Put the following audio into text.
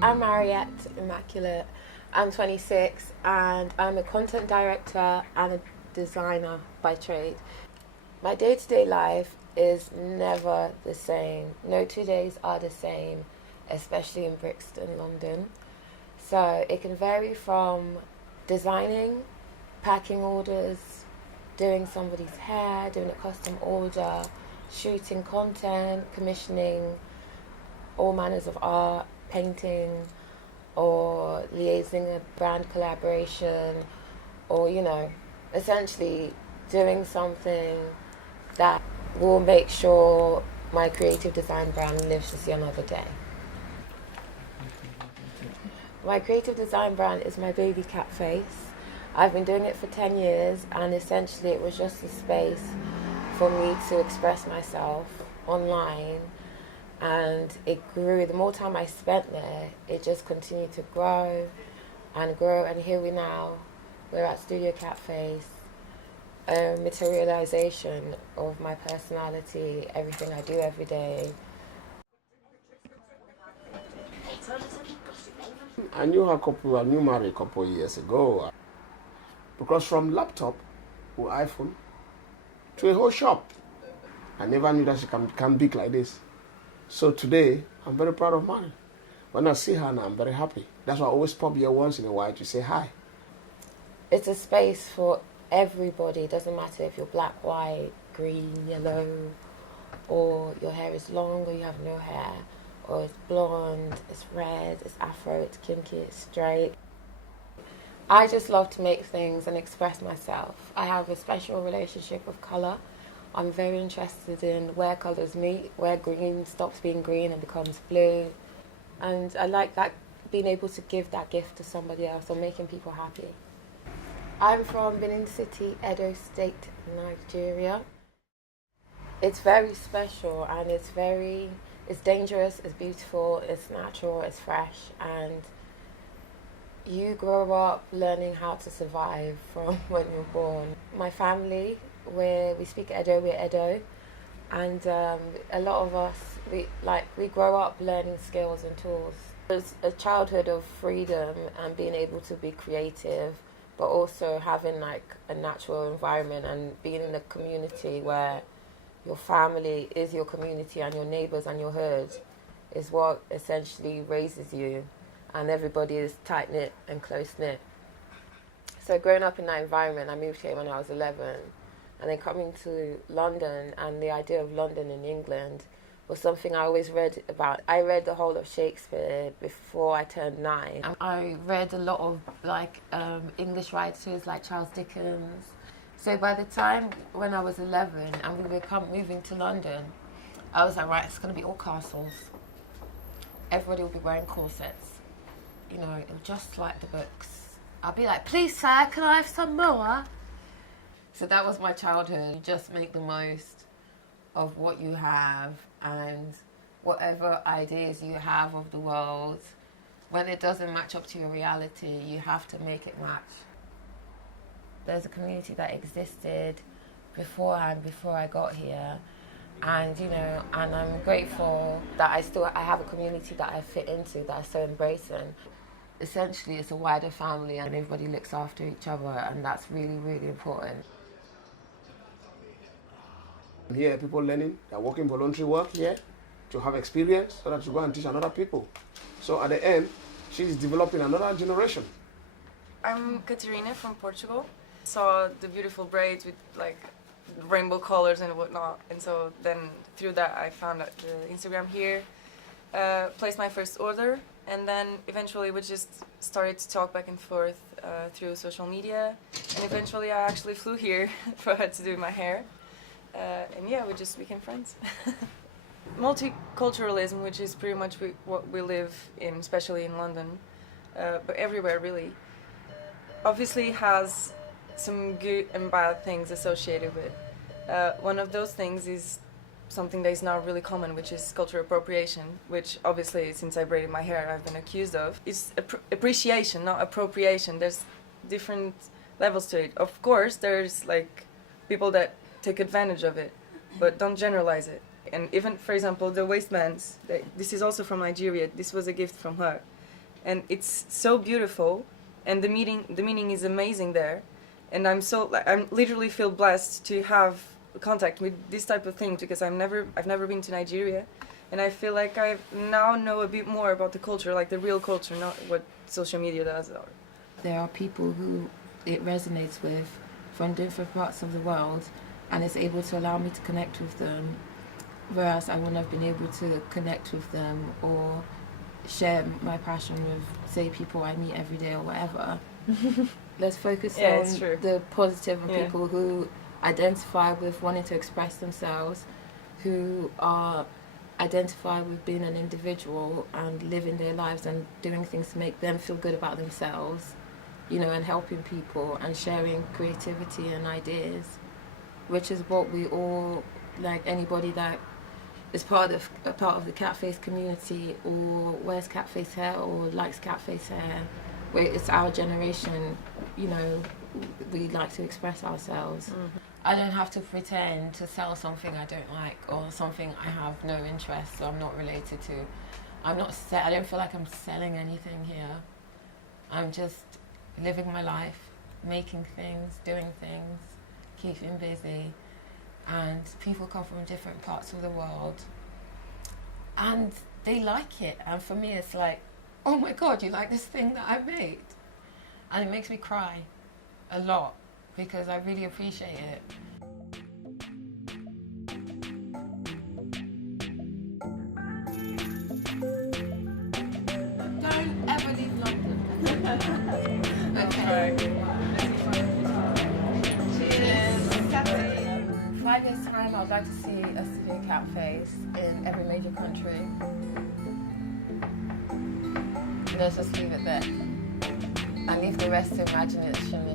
I'm Mariette Immaculate. I'm 26 and I'm a content director and a designer by trade. My day-to-day life is never the same. No 2 days are the same, especially in Brixton, London. So it can vary from designing, packing orders, doing somebody's hair, doing a custom order, shooting content, commissioning all manners of art, painting, or liaising a brand collaboration, or essentially doing something that will make sure my creative design brand lives to see another day. My creative design brand is my baby Catface. I've been doing it for 10 years, and essentially it was just a space for me to express myself online. And it grew. The more time I spent there, it just continued to grow, and here we're at Studio Catface, a materialization of my personality, everything I do every day. I knew married a couple of years ago, because from laptop to iPhone to a whole shop, I never knew that she can become big like this. So today, I'm very proud of Mari. When I see her now, I'm very happy. That's why I always pop here once in a while to say hi. It's a space for everybody. It doesn't matter if you're black, white, green, yellow, or your hair is long or you have no hair, or it's blonde, it's red, it's afro, it's kinky, it's straight. I just love to make things and express myself. I have a special relationship with colour. I'm very interested in where colours meet, where green stops being green and becomes blue. And I like that, being able to give that gift to somebody else or making people happy. I'm from Benin City, Edo State, Nigeria. It's very special, and it's dangerous, it's beautiful, it's natural, it's fresh, and you grow up learning how to survive from when you're born. My family, we speak Edo, we're Edo, and a lot of us, we grow up learning skills and tools. There's a childhood of freedom and being able to be creative, but also having a natural environment and being in a community where your family is your community and your neighbours and your hood is what essentially raises you, and everybody is tight-knit and close-knit. So growing up in that environment, I moved here when I was 11, and then coming to London, and the idea of London in England was something I always read about. I read the whole of Shakespeare before I turned 9. I read a lot of English writers like Charles Dickens. So by the time when I was 11 and we were moving to London, I was like, right, it's going to be all castles. Everybody will be wearing corsets. Just like the books. I'll be like, please sir, can I have some more? So that was my childhood. You just make the most of what you have, and whatever ideas you have of the world, when it doesn't match up to your reality, you have to make it match. There's a community that existed beforehand, before I got here, and and I'm grateful that I have a community that I fit into, that I so embracing. Essentially, it's a wider family, and everybody looks after each other, and that's really, really important. Here, people learning, they're working voluntary work here to have experience so that you go and teach another people. So at the end, she's developing another generation. I'm Catarina from Portugal. Saw the beautiful braids with rainbow colors and whatnot, and so then through that I found the Instagram here, placed my first order, and then eventually we just started to talk back and forth through social media, and eventually I actually flew here for her to do my hair. And yeah, we just became friends. Multiculturalism, which is pretty much what we live in, especially in London, but everywhere really, obviously has some good and bad things associated with it. One of those things is something that is now really common, which is cultural appropriation, which obviously since I braided my hair I've been accused of. It's appreciation, not appropriation. There's different levels to it. Of course there's like people that take advantage of it, but don't generalize it. And even, for example, the waistbands, this is also from Nigeria. This was a gift from her. And it's so beautiful, and the meaning is amazing there. And I'm literally feel blessed to have contact with this type of thing, because I've never been to Nigeria, and I feel like I now know a bit more about the culture, like the real culture, not what social media does. There are people who it resonates with from different parts of the world, and it's able to allow me to connect with them, whereas I wouldn't have been able to connect with them or share my passion with, say, people I meet every day or whatever. Let's focus on the positive and people who identify with wanting to express themselves, who are identify with being an individual and living their lives and doing things to make them feel good about themselves, you know, and helping people and sharing creativity and ideas, which is what we all, like anybody that is part of the Catface community or wears Catface hair or likes Catface hair, where it's our generation, you know, we like to express ourselves. Mm-hmm. I don't have to pretend to sell something I don't like or something I have no interest, so I'm not related to. I don't feel like I'm selling anything here. I'm just living my life, making things, doing things, keeping busy. And people come from different parts of the world and they like it. And for me, it's like, oh my God, you like this thing that I made? And it makes me cry a lot because I really appreciate it. Don't ever leave London. Okay. 5 years time, I would like to see a studio Catface in every major country. Let's just leave it there. And leave the rest to imagination